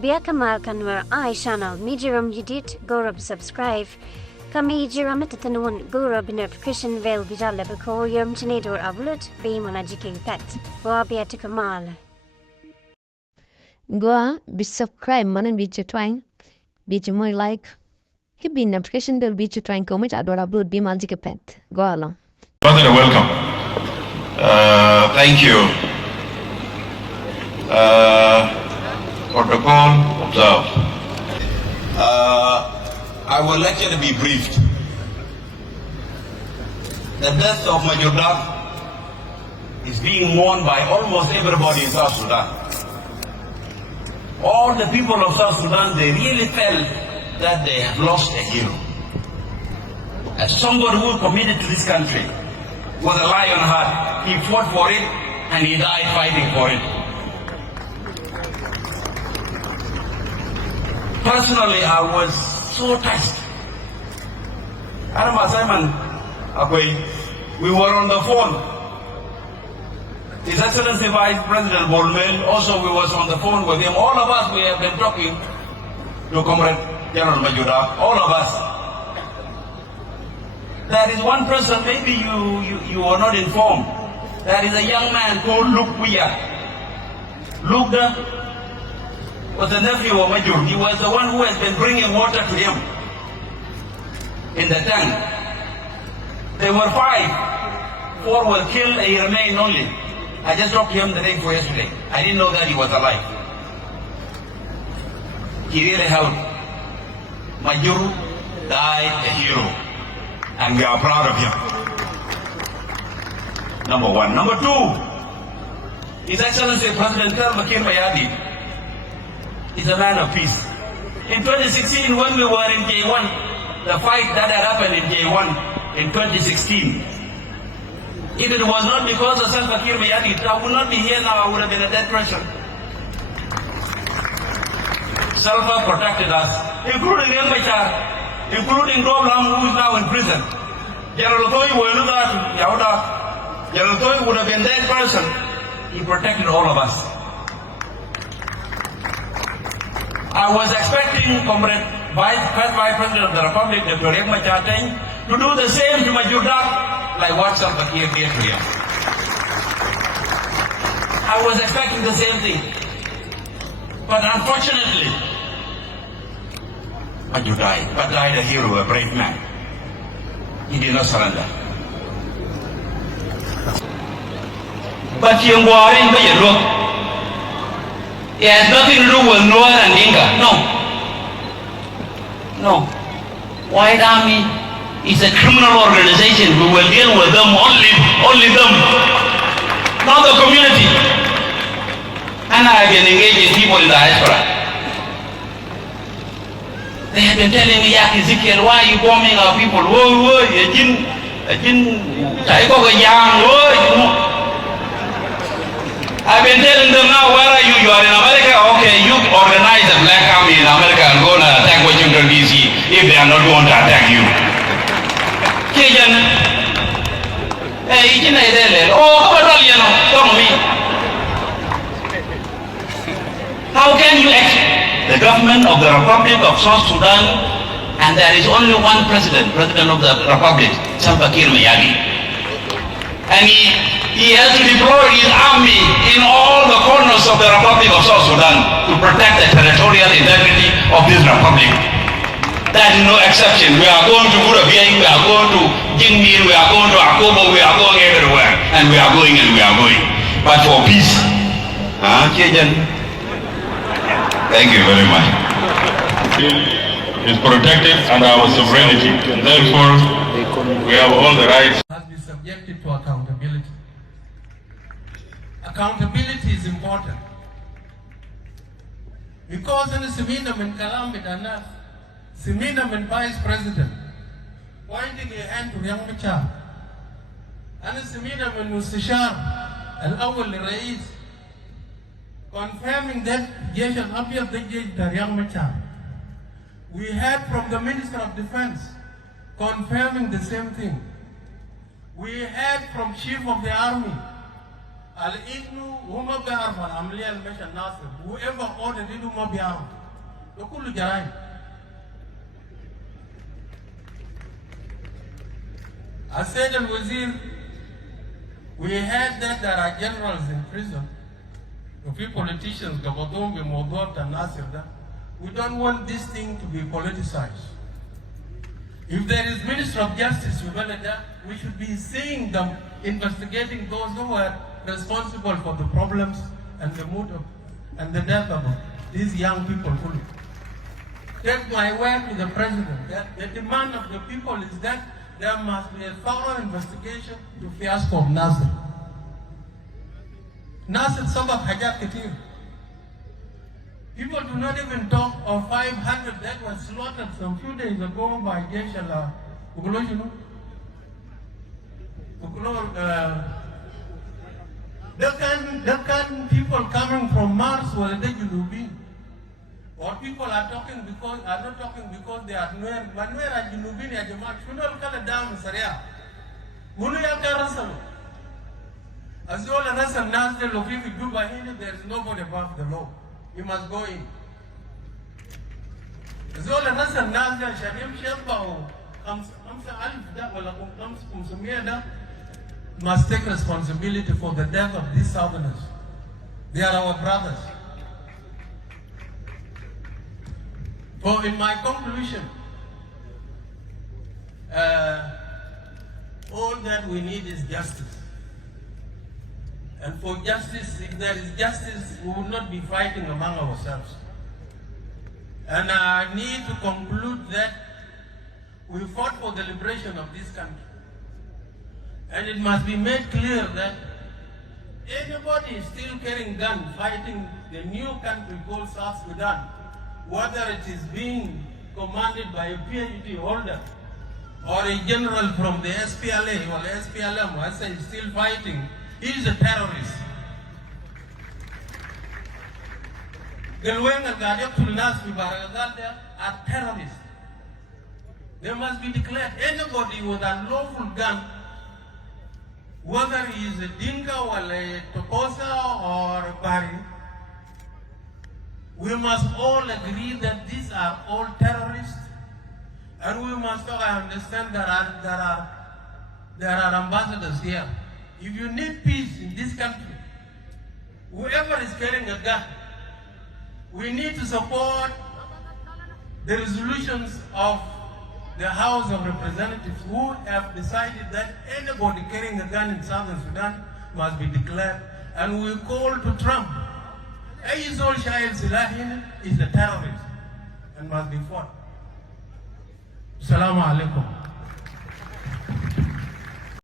Biar kemalkan war I channel mijiram yedit gorab subscribe. Kami jiram itatanun gorab notification vel bijale bako yum chinedor avlut be malajiking pet. Wa biar to kamal. Gua bi subscribe manan bi twang bi moy like. Hibi notification bell bi twang comment adora upload bi malajiking pet. Go along. President, welcome. Thank you. Protocol observed. I would like you to be briefed. The death of Major Dak is being mourned by almost everybody in South Sudan. All the people of South Sudan, they really felt that they have lost a hero. As somebody who committed to this country with a lion heart, he fought for it and he died fighting for it. Personally, I was so touched. Adam Simon, we were on the phone. His Excellency Vice President Bolmel, also we was on the phone with him. All of us, we have been talking to Comrade General Majuda, all of us. There is one person, maybe you are not informed. There is a young man called Luke Weir. Luke was the nephew of Major. He was the one who has been bringing water to him in the tank. There were 5. 4 were killed and he remained only. I just talked to him the day before yesterday. I didn't know that he was alive. He really helped. Major died a hero. And we are proud of him. Number 1. Number 2, His Excellency President Nyakier is a man of peace. In 2016, when we were in J1, the fight that had happened in J1 in 2016, if it was not because of Nyakier, I would not be here now, I would have been a dead person. Salva protected us, including Machar, including Roblam, who is now in prison. General Toy would have been a dead person. He protected all of us. I was expecting Comrade Vice President of the Republic, Dr. Riek Machar, to do the same to Major Dak, like what Salva Kiir did to him. I was expecting the same thing. But unfortunately, Major died a hero, a brave man. He did not surrender. But it has nothing to do with Noah and Dinka. No. White Army is a criminal organization. We will deal with them, only them, not the community. And I have been engaging people in the diaspora. They have been telling me, Ezekiel, why are you bombing our people? I've been telling them now, where are you? You are in America? Okay, you organize a black army in America and go and attack Washington DC if they are not going to attack you. How can you expect the government of the Republic of South Sudan, and there is only one president of the Republic, Salva Kiir Mayadi, and he has to deploy his army in all the corners of the Republic of South Sudan to protect the territorial integrity of this republic. That is no exception. We are going to Burabiang, we are going to Jingmir, we are going to Akobo, we are going everywhere, and we are going. But for peace, thank you very much. Is protected under our sovereignty, and therefore we have all the rights. Must be subjected to accountability. Accountability is important because in the Semina and Kalam Midanas, Semina and Vice President pointing a hand to Riek Machar, and the Semina and Mustashar Al-Awwal Rais confirming that Jesh al-Abyad Dajjaj Riek Machar. We heard from the Minister of Defense confirming the same thing. We heard from Chief of the Army الإنه هم بيعرفوا العملية المشى الناصر whoever ordered إنه ما بيعرف ده كله جرائم. السيد الوزير we heard that there are generals in prison وفي politicians قبضوهم بموضوع بتاع الناصر ده. We don't want this thing to be politicized. If there is Minister of Justice in Canada, we should be seeing them investigating those who were responsible for the problems and the mood of, and the death of these young people. Take my word to the President that the demand of the people is that there must be a thorough investigation to fiasco of Nasser. Nasser sabab hajat kathir. People do not even talk of 500 that were slaughtered some few days ago by Gen.Aleu. The kind people coming from Mars were the Junubin. Or people are not talking because they are Nuer. Manuer are Junubin ya Jamaa. Shunal kala damu saria. Munu ya karasalo. As all the rest of Nasser Lofifi Juba here, there is nobody above the law. You must go in. زول الناس الناس عشان يمشي يطبعوا 5,000 ده ولا 500 ده must take responsibility for the death of these Southerners. They are our brothers. So in my conclusion, all that we need is justice. And for justice, if there is justice, we will not be fighting among ourselves. And I need to conclude that we fought for the liberation of this country. And it must be made clear that anybody is still carrying guns fighting the new country called South Sudan, whether it is being commanded by a PhD holder or a general from the SPLA or the SPLM, I say is still fighting, he is a terrorist. The Luenga Gadiatul Nas are terrorists. They must be declared. Anybody with a lawful gun, whether he is a Dinka or a Tokosa or a Bari, we must all agree that these are all terrorists, and we must all understand there are ambassadors here. If you need peace in this country, whoever is carrying a gun, we need to support the resolutions of the House of Representatives who have decided that anybody carrying a gun in Southern Sudan must be declared. And we call to Trump, Ayizol Shahid Silahin is a terrorist and must be fought. Assalamu alaikum.